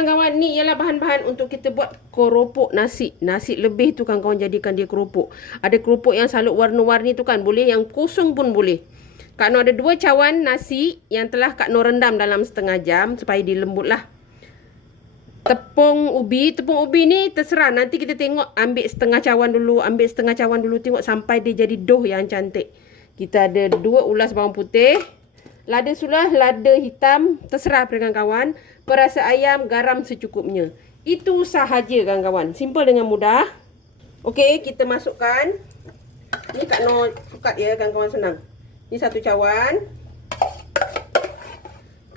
kawan-kawan, ni ialah bahan-bahan untuk kita buat keropok nasi. Nasi lebih tu kawan-kawan jadikan dia keropok. Ada keropok yang salut warna-warni tu kan boleh, yang kosong pun boleh. Kak Nur ada dua cawan nasi yang telah Kak Nur rendam dalam setengah jam supaya dia lembut lah. Tepung ubi, tepung ubi ni terserah. Nanti kita tengok ambil setengah cawan dulu, ambil setengah cawan dulu tengok sampai dia jadi doh yang cantik. Kita ada dua ulas bawang putih. Lada sulah, lada hitam, terserah dengan kawan. Perasa ayam, garam secukupnya. Itu sahaja kawan-kawan. Simple dengan mudah. Okey, kita masukkan. Ni Kak Noh sukat ya kawan-kawan senang. Ni satu cawan.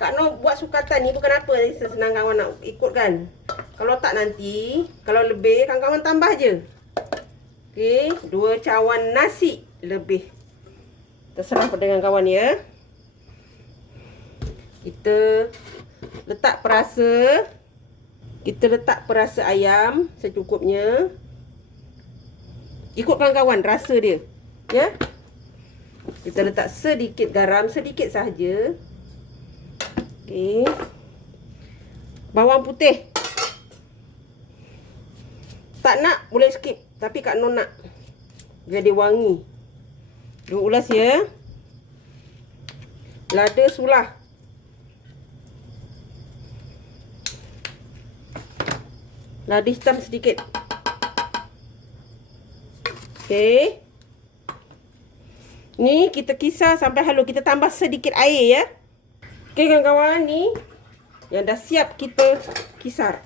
Kak Noh buat sukatan ni bukan apa senang kawan nak ikut kan. Kalau tak nanti, kalau lebih kawan-kawan tambah je. Okey, dua cawan nasi lebih. Terserah pada kawan-kawan ya kita letak perasa. Kita letak perasa ayam secukupnya. Ikut kawan-kawan rasa dia. Ya? Kita letak sedikit garam sedikit sahaja. Okey. Bawang putih. Tak nak boleh skip. Tapi Kak Non nak. Jadi wangi. Dua ulas ya? Lada sulah Lada hitam sedikit. Okey. Ni kita kisar sampai halus. Kita tambah sedikit air ya. Okey kawan-kawan ni yang dah siap kita kisar.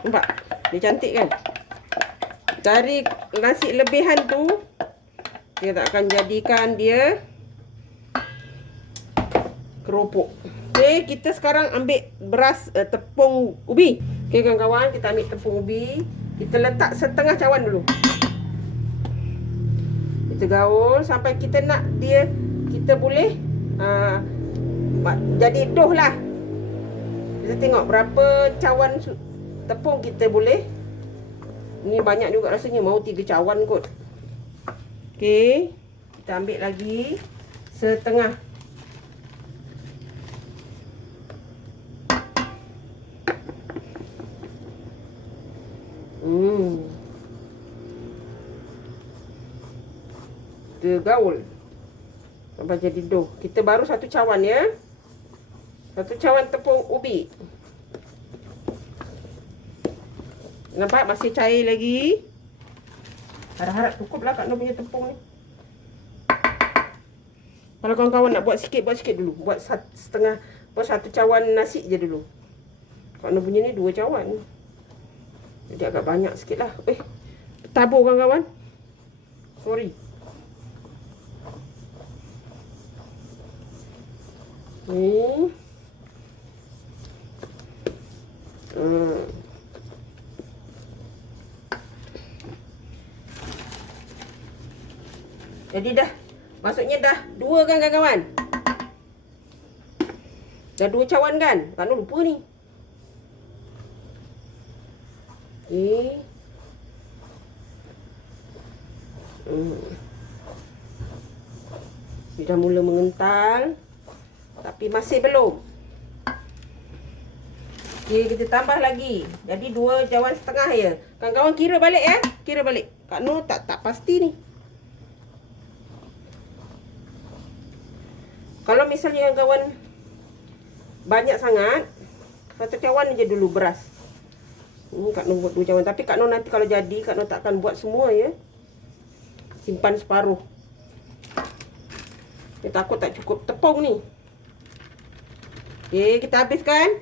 Nampak? Dia cantik kan? Dari nasi lebihan tu dia tak akan jadikan dia keropok. Okey, kita sekarang ambil beras uh, tepung ubi. Okey kawan-kawan, kita ambil tepung ubi. Kita letak setengah cawan dulu. Kita gaul sampai kita nak dia kita boleh uh, jadi doh lah. Kita tengok berapa cawan tepung kita boleh. Ni banyak juga rasanya mau tiga cawan kot. Okey. Kita ambil lagi setengah Hmm. Kita gaul. Sampai jadi doh. Kita baru satu cawan ya. Satu cawan tepung ubi. Nampak masih cair lagi. Harap-harap cukup lah Kak Nur punya tepung ni. Kalau kawan-kawan nak buat sikit, buat sikit dulu. Buat setengah, buat satu cawan nasi je dulu. Kak Nur punya ni dua cawan. Jadi agak banyak sikit lah. Eh, tabur kawan-kawan. Sorry. Ni. Hmm. Jadi dah. Maksudnya dah dua kan kawan-kawan. Dah dua cawan kan? Kan lupa ni. Okey. Hmm. Dia dah mula mengental. Tapi masih belum. Okey, kita tambah lagi. Jadi dua jawan setengah ya. Kawan-kawan kira balik ya. Kira balik. Kak Nur tak tak pasti ni. Kalau misalnya kawan banyak sangat, satu cawan je dulu beras. Ini Kak Nur buat dua cawan. Tapi Kak Nur nanti kalau jadi, Kak Nur tak akan buat semua ya. Simpan separuh. Dia takut tak cukup tepung ni. Okey, kita habiskan.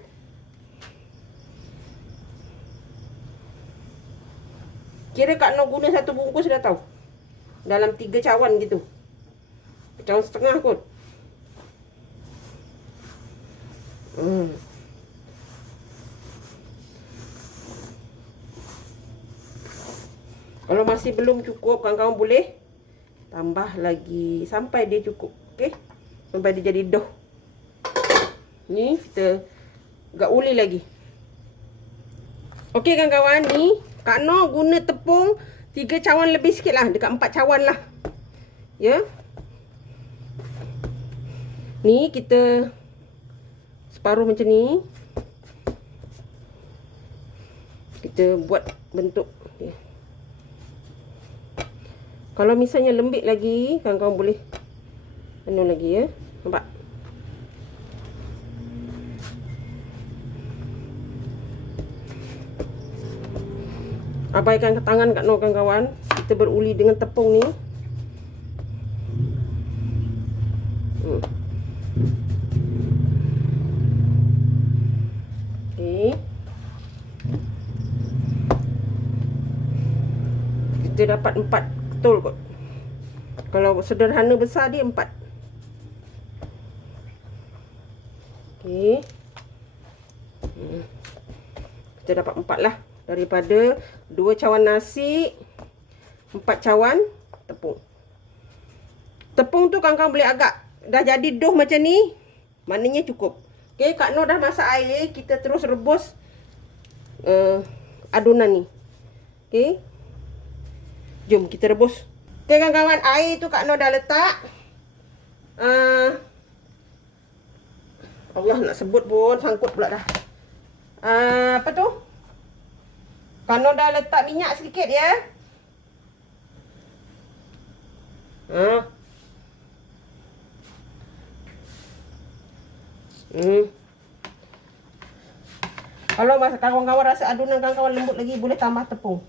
Kira Kak Nur guna satu bungkus dah tahu. Dalam tiga cawan gitu. Cawan setengah kot. Hmm. Kalau masih belum cukup, kawan-kawan boleh tambah lagi sampai dia cukup. Okey. Sampai dia jadi doh. Ni kita gak uli lagi. Okey kawan-kawan, ni Kak No guna tepung 3 cawan lebih sikit lah. Dekat 4 cawan lah. Ya. Ni kita separuh macam ni. Kita buat bentuk dia. Kalau misalnya lembik lagi, kawan-kawan boleh anu lagi ya. Nampak? Abaikan tangan kat no kawan-kawan. Kita beruli dengan tepung ni. Hmm. Dapat empat betul kot. Kalau sederhana besar dia empat. Okay. Hmm. Kita dapat empat lah daripada dua cawan nasi, empat cawan tepung. Tepung tu kawan-kawan boleh agak dah jadi doh macam ni, maknanya cukup. Okey, Kak Nur dah masak air, kita terus rebus uh, adunan ni. Okey. Jom kita rebus. Okey kawan-kawan, air tu Kak Nur dah letak. Uh, Allah nak sebut pun sangkut pula dah. Uh, apa tu? Kalau dah letak minyak sedikit ya. Ha. Hmm. Kalau masa kawan-kawan rasa adunan kawan-kawan lembut lagi boleh tambah tepung.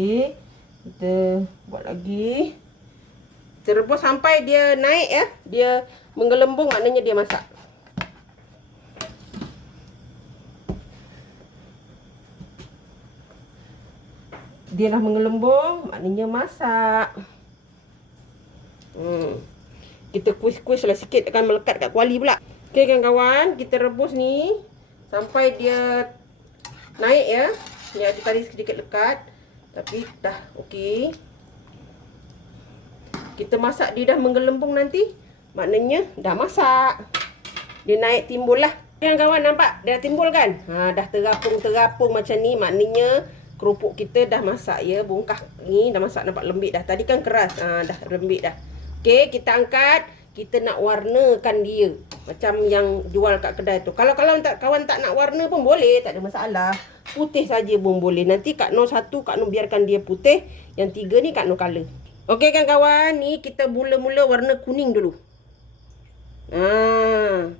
Okey, kita buat lagi. Kita rebus sampai dia naik ya. Dia menggelembung maknanya dia masak. Dia dah menggelembung maknanya masak. Hmm. Kita kuis-kuis lah sikit akan melekat kat kuali pula. Okey kawan-kawan, kita rebus ni sampai dia naik ya. Ni ada tadi sedikit lekat tapi dah okey. Kita masak dia dah menggelembung nanti. Maknanya dah masak. Dia naik timbul lah. Yang kawan nampak Dia dah timbul kan? Ha, Dah terapung-terapung macam ni. Maknanya Kerupuk kita dah masak ya. Bungkah ni dah masak nampak lembik dah. Tadi kan keras. Ha, Dah lembik dah. Okey kita angkat. Kita nak warnakan dia. Macam yang jual kat kedai tu. Kalau kalau tak kawan tak nak warna pun boleh. Tak ada masalah Putih saja pun boleh Nanti Kak Noh satu Kak Noh biarkan dia putih Yang tiga ni Kak Noh color Okey kan kawan, ni kita mula-mula warna kuning dulu. Ha,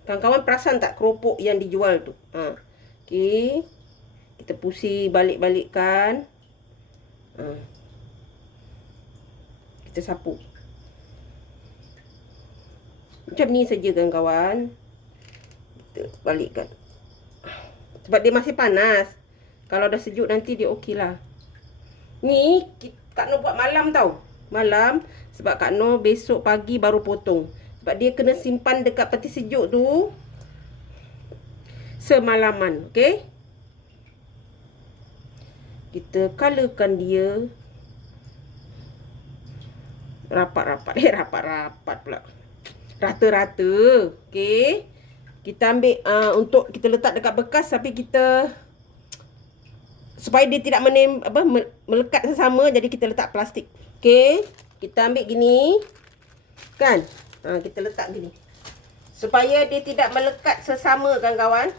kawan-kawan perasan tak keropok yang dijual tu? Ha. Okey. Kita pusi balik-balikkan. Ha. Kita sapu. Macam ni saja kawan-kawan. Kita balikkan. Sebab dia masih panas. Kalau dah sejuk nanti dia okeylah. Ni Kak Nur buat malam tau malam sebab Kak Noh besok pagi baru potong. Sebab dia kena simpan dekat peti sejuk tu semalaman, okey? Kita colorkan dia rapat-rapat. Eh, rapat-rapat pula. Rata-rata, okey? Kita ambil uh, untuk kita letak dekat bekas tapi kita supaya dia tidak menem, apa melekat sesama jadi kita letak plastik. Okey, kita ambil gini. Kan? Ha, kita letak gini. Supaya dia tidak melekat sesama kawan-kawan.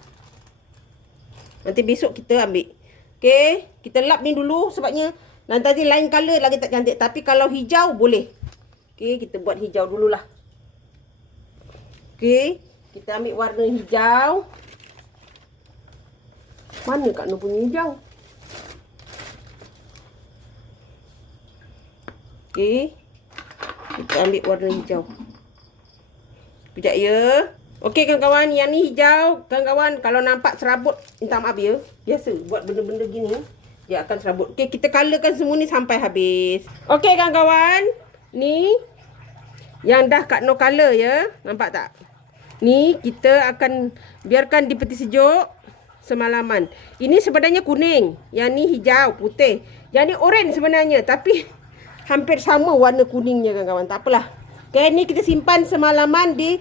Nanti besok kita ambil. Okey, kita lap ni dulu sebabnya nanti lain color lagi tak cantik. Tapi kalau hijau boleh. Okey, kita buat hijau dululah. Okey, kita ambil warna hijau. Mana Kak Nur punya hijau? Okey. Kita ambil warna hijau. Kejap ya. Okey kawan-kawan, yang ni hijau. Kawan-kawan, kalau nampak serabut, minta maaf ya. Biasa buat benda-benda gini, dia akan serabut. Okey, kita colorkan semua ni sampai habis. Okey kawan-kawan, ni yang dah kat no color ya. Nampak tak? Ni kita akan biarkan di peti sejuk semalaman. Ini sebenarnya kuning. Yang ni hijau, putih. Yang ni orange sebenarnya. Tapi hampir sama warna kuningnya kawan-kawan. Tak apalah. Okay, ni kita simpan semalaman di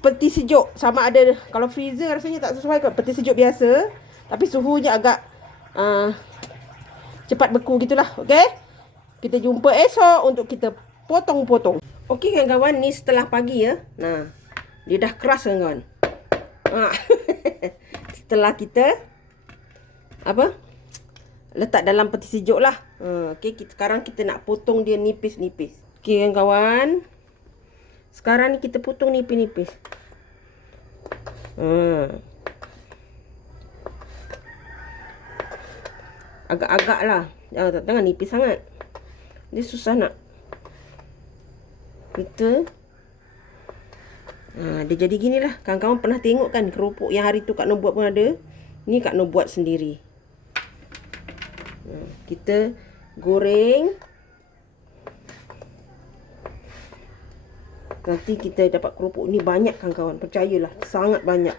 peti sejuk. Sama ada, kalau freezer rasanya tak sesuai kot. Peti sejuk biasa. Tapi suhunya agak uh, cepat beku gitulah. Okay. Kita jumpa esok untuk kita potong-potong. Okey kawan-kawan, ni setelah pagi ya. Nah, Dia dah keras kawan-kawan. Ha. Setelah kita apa? Letak dalam peti sejuk lah. Ha, okay, kita, sekarang kita nak potong dia nipis-nipis. Okay kawan-kawan. Sekarang ni kita potong nipis-nipis. Ha. Agak-agak lah. Jangan, jangan nipis sangat. Dia susah nak. Kita Ha, dia jadi gini lah. Kawan-kawan pernah tengok kan keropok yang hari tu Kak Noh buat pun ada. Ni Kak Noh buat sendiri. Kita goreng. Nanti kita dapat keropok ni banyak kawan-kawan. Percayalah. Sangat banyak.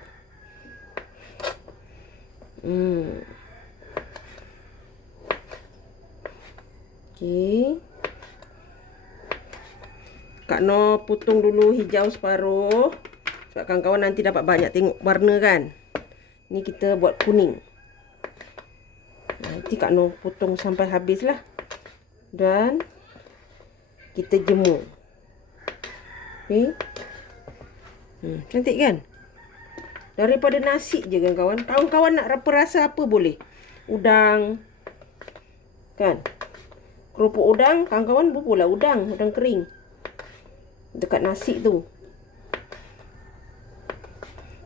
Hmm. Okay. Kak No potong dulu hijau separuh. Sebab kawan-kawan nanti dapat banyak tengok warna kan. Ni kita buat kuning. Nanti Kak No potong sampai habis lah. Dan kita jemur. Okay. Hmm, cantik kan? Daripada nasi je kan kawan. Kawan-kawan nak rasa apa boleh. Udang. Kan? Keropok udang. Kawan-kawan bubulah udang. Udang kering dekat nasi tu.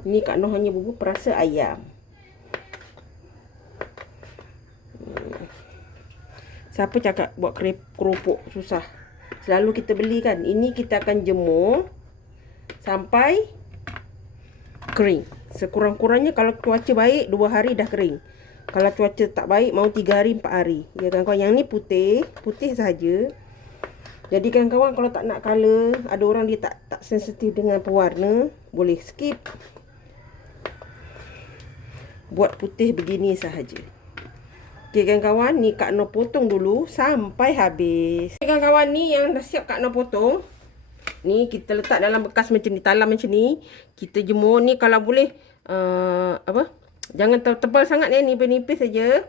Ni Kak Noh hanya bubur perasa ayam. Siapa cakap buat keropok susah? Selalu kita beli kan. Ini kita akan jemur sampai kering. Sekurang-kurangnya kalau cuaca baik, dua hari dah kering. Kalau cuaca tak baik, mau tiga hari, empat hari. Ya kan kawan, yang ni putih. Putih saja. Jadi kawan-kawan kalau tak nak color, ada orang dia tak tak sensitif dengan pewarna, boleh skip. Buat putih begini sahaja. Okey kawan-kawan, ni Kak No potong dulu sampai habis. Okay, kawan-kawan ni yang dah siap Kak No potong. Ni kita letak dalam bekas macam ni, talam macam ni. Kita jemur ni kalau boleh uh, apa? Jangan tebal sangat ni, nipis-nipis saja.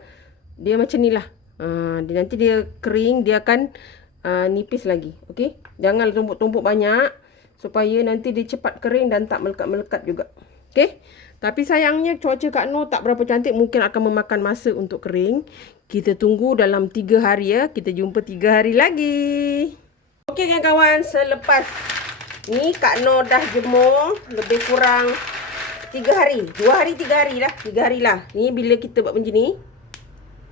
Dia macam ni lah. Uh, dia, nanti dia kering, dia akan uh, nipis lagi. Okey. Jangan tumpuk-tumpuk banyak supaya nanti dia cepat kering dan tak melekat-melekat juga. Okey. Tapi sayangnya cuaca Kak Noh tak berapa cantik. Mungkin akan memakan masa untuk kering. Kita tunggu dalam 3 hari ya. Kita jumpa 3 hari lagi. Okey kawan-kawan. Selepas ni Kak Noh dah jemur. Lebih kurang 3 hari. 2 hari 3 hari lah. 3 hari lah. Ni bila kita buat macam ni.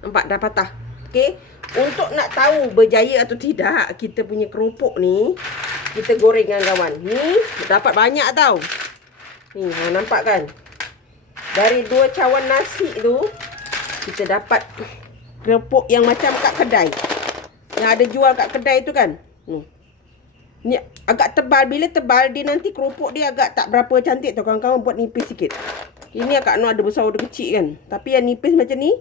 Nampak dah patah. Okey. Untuk nak tahu berjaya atau tidak kita punya keropok ni, kita goreng kawan-kawan. Ni dapat banyak tau. Ni, ha, nampak kan? Dari dua cawan nasi tu, kita dapat keropok yang macam kat kedai. Yang ada jual kat kedai tu kan? Ni. Ni agak tebal. Bila tebal, dia nanti keropok dia agak tak berapa cantik tau kawan-kawan buat nipis sikit. Ini agak no ada besar ada kecil kan. Tapi yang nipis macam ni,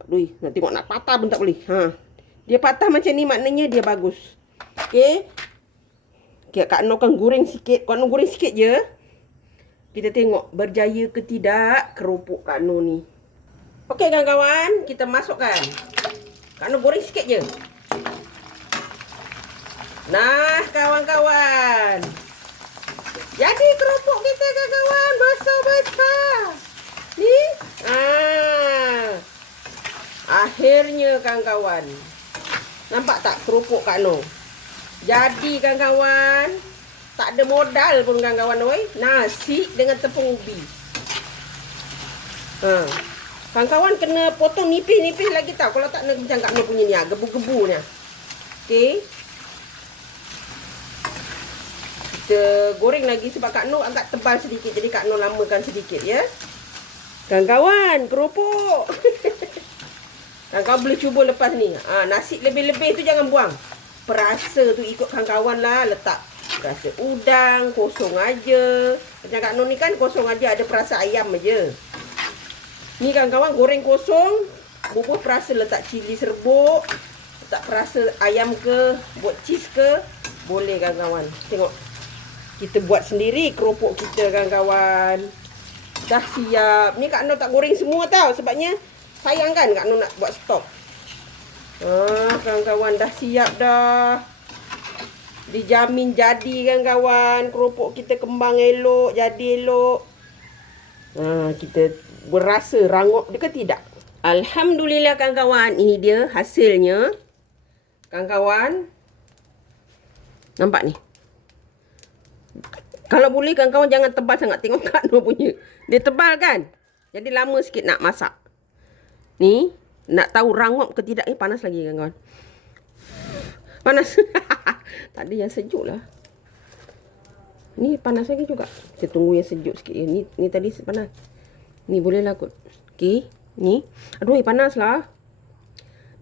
Aduh, nak tengok nak patah pun tak boleh. Ha. Dia patah macam ni maknanya dia bagus. Okey. Okay, Kak Noh kan goreng sikit. Kak Noh goreng sikit je. Kita tengok berjaya ke tidak keropok Kak Noh ni. Okey kawan-kawan, kita masukkan. Kak Noh goreng sikit je. Nah, kawan-kawan. Jadi keropok kita kawan-kawan besar-besar. Ni. Ah. Akhirnya kawan-kawan. Nampak tak kerupuk Kak Noh? Jadi kawan-kawan. Tak ada modal pun kawan-kawan. Nasi dengan tepung ubi. Ha. Kawan-kawan kena potong nipis-nipis lagi tau. Kalau tak nak macam Kak Noh punya ni. Ah, gebu-gebu ni. Ah. Okey. Kita goreng lagi sebab Kak Noh agak tebal sedikit. Jadi Kak Noh lamakan sedikit ya. Kawan-kawan, keropok. Kau boleh cuba lepas ni. Ha, nasi lebih-lebih tu jangan buang. Perasa tu ikut kawan-kawan lah. Letak perasa udang, kosong aja. Macam Kak Nur ni kan kosong aja. Ada perasa ayam aja. Ni kawan-kawan goreng kosong. Bubur perasa letak cili serbuk. Letak perasa ayam ke, buat cheese ke. Boleh kawan-kawan. Tengok. Kita buat sendiri keropok kita kawan-kawan. Dah siap. Ni Kak Nur tak goreng semua tau. Sebabnya Sayang kan Kak Nur nak buat stok. Ah, kawan-kawan dah siap dah. Dijamin jadi kan kawan. Keropok kita kembang elok, jadi elok. Ha, kita berasa rangup dia ke tidak? Alhamdulillah kawan-kawan. Ini dia hasilnya. Kawan-kawan. Nampak ni? Kalau boleh kawan-kawan jangan tebal sangat. Tengok Kak Nur punya. Dia tebal kan? Jadi lama sikit nak masak. Ni. Nak tahu rangup ke tidak. Ni panas lagi kawan-kawan. Panas. Tadi yang sejuk lah. Ni panas lagi juga. Kita tunggu yang sejuk sikit. Ni, ni tadi panas. Ni boleh lah kot. Okay. Ni. Aduh, panas lah.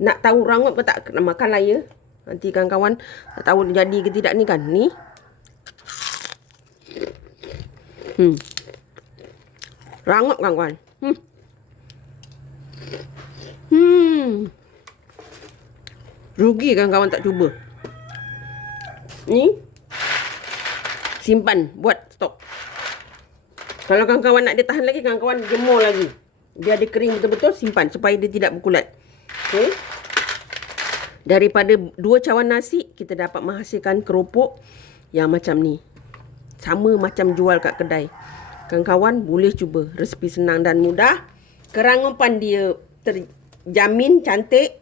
Nak tahu rangup ke tak nak makan lah ya. Nanti kawan-kawan tak tahu jadi ke tidak ni kan. Ni. Hmm. Rangup kawan-kawan. Hmm. Hmm. Rugi kan kawan tak cuba. Ni. Simpan buat stok. Kalau kawan-kawan nak dia tahan lagi, kawan-kawan jemur lagi. Dia ada kering betul-betul, simpan supaya dia tidak berkulat. Okey. Daripada dua cawan nasi, kita dapat menghasilkan keropok yang macam ni. Sama macam jual kat kedai. Kawan-kawan boleh cuba. Resepi senang dan mudah. Kerangupan dia terjamin cantik.